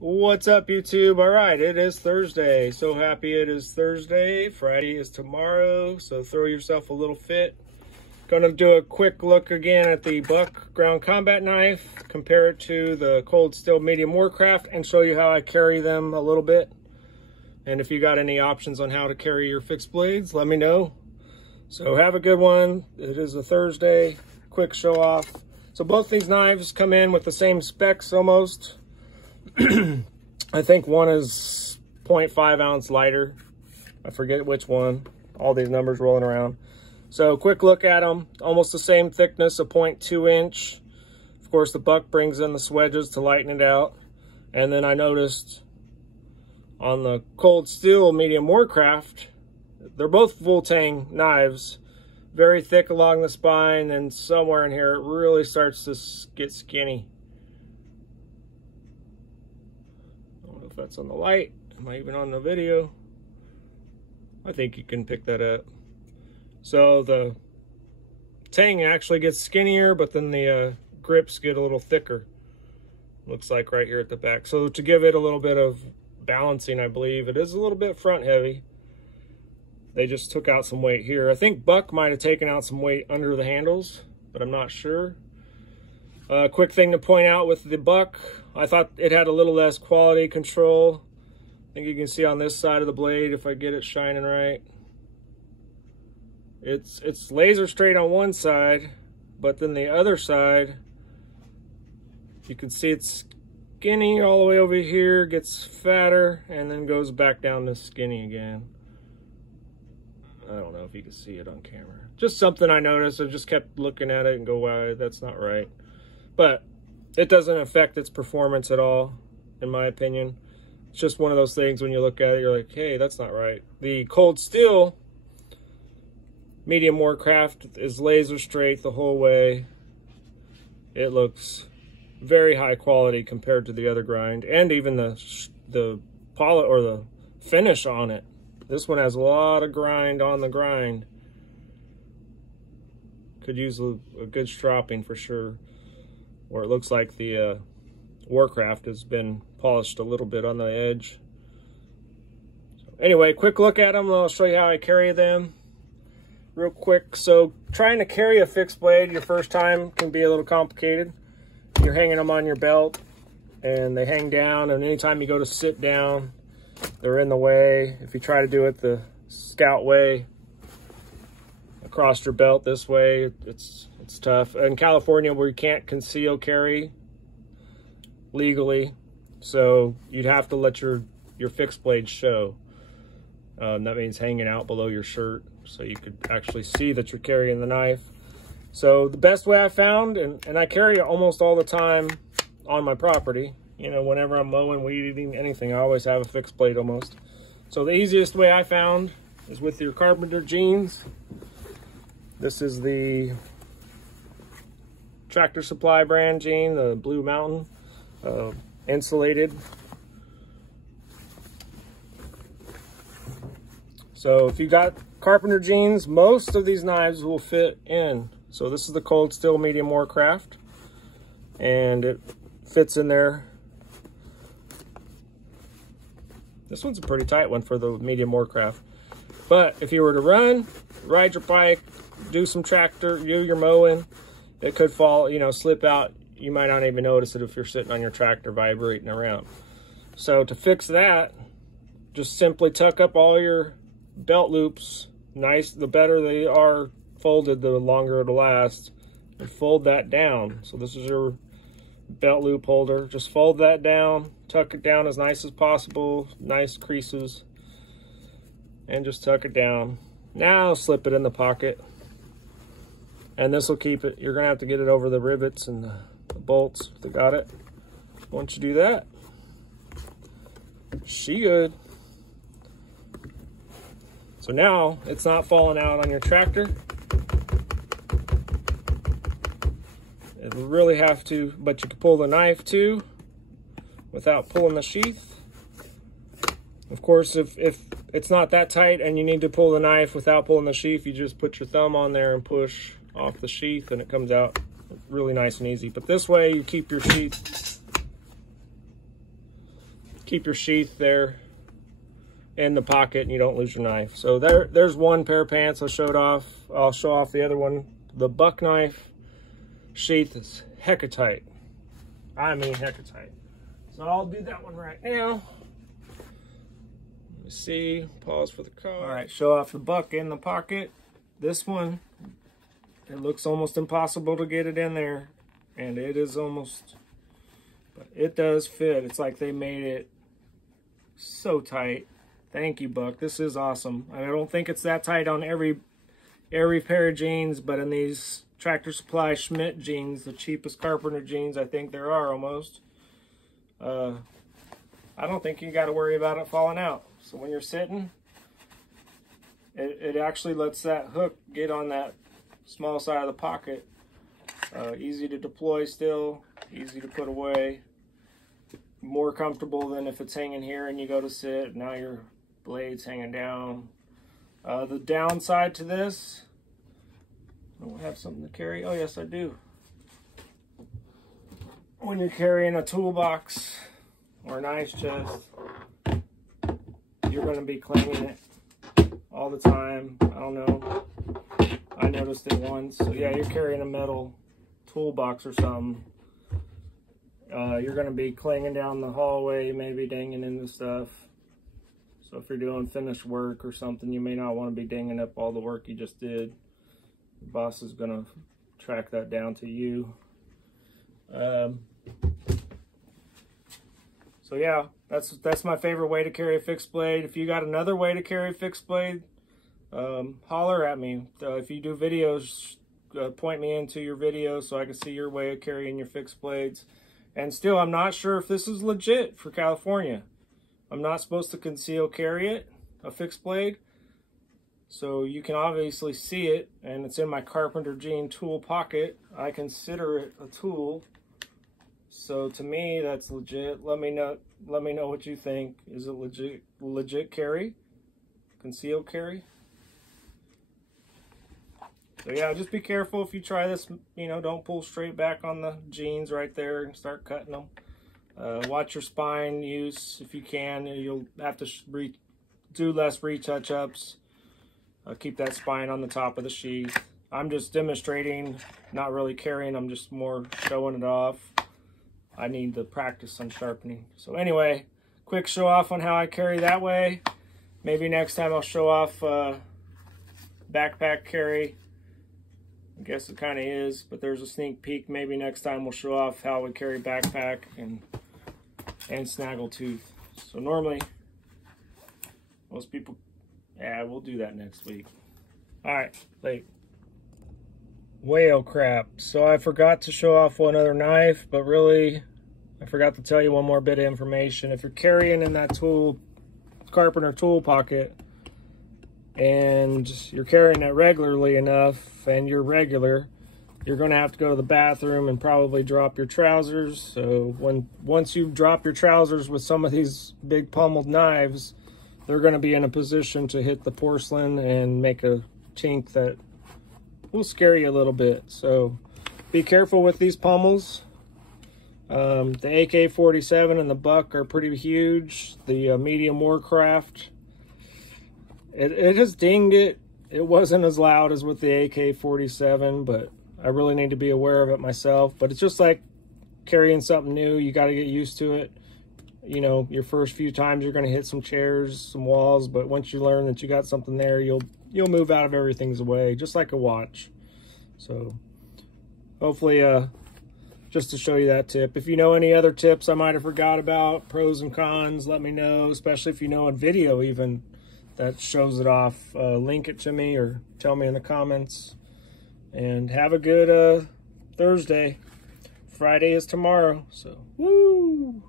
What's up, YouTube? All right, it is Thursday. So happy it is Thursday. Friday is tomorrow, so throw yourself a little fit. Gonna do a quick look again at the Buck ground combat knife, compare it to the Cold Steel Medium Warcraft, and show you how I carry them a little bit. And if you got any options on how to carry your fixed blades, let me know. So have a good one. It is a Thursday, quick show off. So both these knives come in with the same specs almost. I think one is 0.5 ounce lighter. I forget which one. All these numbers rolling around. So quick look at them. Almost the same thickness, a 0.2 inch. Of course, the Buck brings in the swedges to lighten it out. And then I noticed on the Cold Steel Medium Warcraft, they're both full tang knives. Very thick along the spine, and somewhere in here it really starts to get skinny. If that's on the light, am I even on the video? I think you can pick that up. So the tang actually gets skinnier, but then the grips get a little thicker. Looks like right here at the back. So to give it a little bit of balancing, I believe it is a little bit front heavy. They just took out some weight here. I think Buck might have taken out some weight under the handles, but I'm not sure. Quick thing to point out with the Buck, I thought it had a little less quality control. I think you can see on this side of the blade, if I get it shining right. It's laser straight on one side, but then the other side, you can see it's skinny all the way over here, gets fatter, and then goes back down to skinny again. I don't know if you can see it on camera. Just something I noticed. I just kept looking at it and go, wow, that's not right. But it doesn't affect its performance at all, in my opinion. It's just one of those things when you look at it, you're like, hey, that's not right. The Cold Steel Medium Warcraft is laser straight the whole way. It looks very high quality compared to the other grind, and even the polish or the finish on it. This one has a lot of grind on the grind. Could use a good stropping for sure. Or it looks like the Warcraft has been polished a little bit on the edge. So anyway, quick look at them. I'll show you how I carry them real quick. So trying to carry a fixed blade your first time can be a little complicated. You're hanging them on your belt and they hang down, and anytime you go to sit down, they're in the way. If you try to do it the Scout way, across your belt this way, it's tough. In California, where you can't conceal carry legally, so you'd have to let your fixed blade show. That means hanging out below your shirt, so you could actually see that you're carrying the knife. So the best way I found, and I carry it almost all the time on my property, you know, whenever I'm mowing, weed eating, anything, I always have a fixed blade almost. So the easiest way I found is with your carpenter jeans. This is the Tractor Supply brand jean, the Blue Mountain, insulated. So if you got carpenter jeans, most of these knives will fit in. So this is the Cold Steel Medium Warcraft, and it fits in there. This one's a pretty tight one for the Medium Warcraft. But if you were to run, ride your bike, do some tractor, do your mowing, it could fall, you know, slip out. You might not even notice it if you're sitting on your tractor vibrating around. So to fix that, just simply tuck up all your belt loops. Nice, the better they are folded, the longer it'll last. And fold that down. So this is your belt loop holder. Just fold that down, tuck it down as nice as possible, nice creases, and just tuck it down. Now slip it in the pocket, and this will keep it. You're gonna have to get it over the rivets and the bolts if they got it. Once you do that, she good. So now it's not falling out on your tractor. It really have to, but you can pull the knife too without pulling the sheath. Of course, if it's not that tight and you need to pull the knife without pulling the sheath, you just put your thumb on there and push off the sheath and it comes out really nice and easy. But this way you keep your sheath keep your sheath there in the pocket and you don't lose your knife. So there's one pair of pants I showed off. I'll show off the other one. The Buck knife sheath is hecka tight. I mean hecka tight. So I'll do that one right now. Let me see, pause for the car. All right, show off the Buck in the pocket. This one, it looks almost impossible to get it in there, and it is almost, but it does fit. It's like they made it so tight. Thank you, Buck. This is awesome. I don't think it's that tight on every pair of jeans, but in these Tractor Supply Schmidt jeans, the cheapest carpenter jeans I think there are almost, I don't think you got to worry about it falling out. So when you're sitting, it actually lets that hook get on that small side of the pocket. Easy to deploy still, easy to put away. More comfortable than if it's hanging here and you go to sit. Now your blade's hanging down. The downside to this, I don't have something to carry. Oh yes, I do. When you're carrying a toolbox or an ice chest, you're going to be cleaning it all the time. I don't know. I noticed it once. So yeah, you're carrying a metal toolbox or something. You're going to be clanging down the hallway, maybe dinging into stuff. So if you're doing finished work or something, you may not want to be dinging up all the work you just did. The boss is going to track that down to you. So yeah, that's my favorite way to carry a fixed blade. If you got another way to carry a fixed blade, holler at me. If you do videos, point me into your videos so I can see your way of carrying your fixed blades. And still, I'm not sure if this is legit for California. I'm not supposed to conceal carry it, a fixed blade. So you can obviously see it, and it's in my carpenter jean tool pocket. I consider it a tool. So to me, that's legit. Let me know what you think. Is it legit carry? Concealed carry? So yeah, just be careful if you try this. You know, don't pull straight back on the jeans right there and start cutting them. Watch your spine use if you can. You'll have to do less retouch-ups. Keep that spine on the top of the sheath. I'm just demonstrating, not really carrying. I'm just more showing it off. I need the practice on sharpening. So anyway, quick show off on how I carry that way. Maybe next time I'll show off backpack carry. I guess it kind of is, but there's a sneak peek. Maybe next time we'll show off how we carry backpack and snaggletooth. So normally, most people, yeah, we'll do that next week. All right, late. Whale crap. So I forgot to show off one other knife, but really, I forgot to tell you one more bit of information. If you're carrying in that carpenter tool pocket, and you're carrying it regularly enough, and you're regular, you're going to have to go to the bathroom and probably drop your trousers. So once you drop your trousers with some of these big pummeled knives, they're going to be in a position to hit the porcelain and make a chink that will scare you a little bit. So be careful with these pummels. The AK-47 and the Buck are pretty huge. The Medium Warcraft, it has dinged it. It wasn't as loud as with the AK-47, but I really need to be aware of it myself. But it's just like carrying something new. You got to get used to it. You know, your first few times you're going to hit some chairs, some walls, but once you learn that you got something there, you'll move out of everything's way, just like a watch. So hopefully, just to show you that tip. If you know any other tips I might have forgot about, pros and cons, let me know, especially if you know a video even that shows it off. Link it to me or tell me in the comments. And have a good Thursday. Friday is tomorrow, so woo!